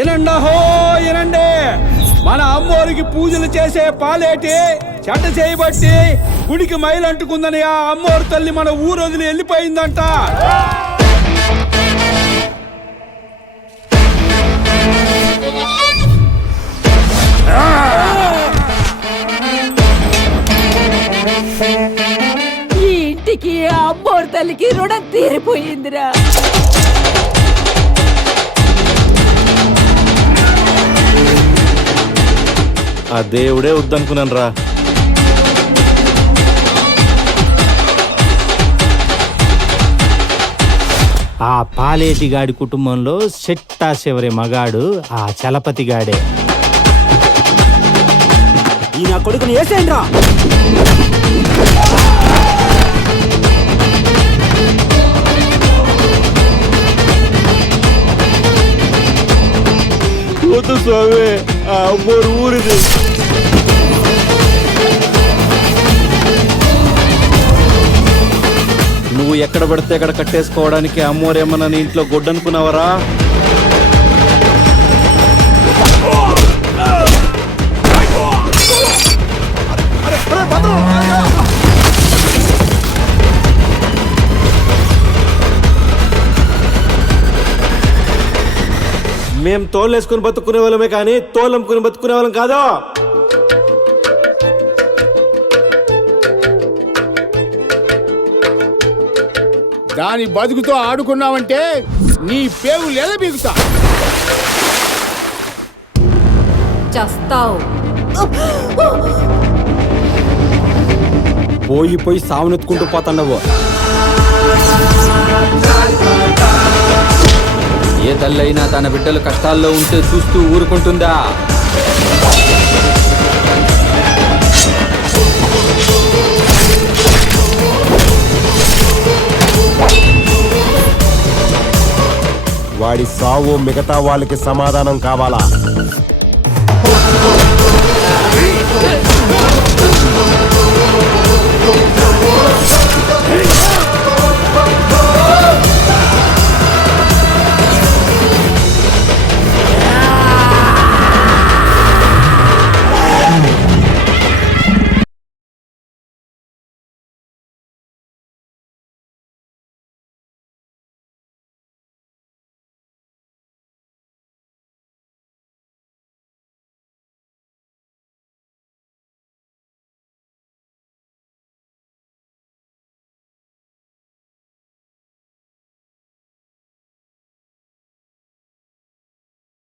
ఎనండహో ఎనండి, మన అమ్మోరికి పూజలు చేసే పాలేటి చెడ్డ చేయబట్టి గుడికి మైలంటుకుందని ఆ అమ్మోరు తల్లి మన ఊరు వదిలి వెళ్ళిపోయిందంట. ఈ ఇంటికి అమ్మోరు తల్లికి రుణం తీరిపోయిందిరా. ఆ దేవుడే వద్దనుకున్నాను రా. ఆ పాలేటిగాడి కుటుంబంలో చెట్టా చివరి మగాడు ఆ చలపతిగాడే. ఈ నా కొడుకుని వేసేయండి రా. వద్దు స్వామి, ఆ అమ్మోరు ఊరిది. నువ్వు ఎక్కడ పడితే అక్కడ కట్టేసుకోవడానికి అమ్మోరేమన్నా నీ ఇంట్లో గొడ్డనుకున్నావరా? మేం తోలేసుకుని బతుకునే వాళ్ళమే కానీ తోలమ్ముకుని బతుకునే వాళ్ళం కాదు. దాని బతుకుతో ఆడుకున్నావంటే నీ పేగు లేదా బీగుతా. చస్తావు. పోయి పోయి సావనెత్తుకుంటూ పోతాండవు. ఏ తల్లైనా తన బిడ్డలు కష్టాల్లో ఉంటే చూస్తూ ఊరుకుంటుందా? వాడి సావు మిగతా వాళ్ళకి సమాధానం కావాలా?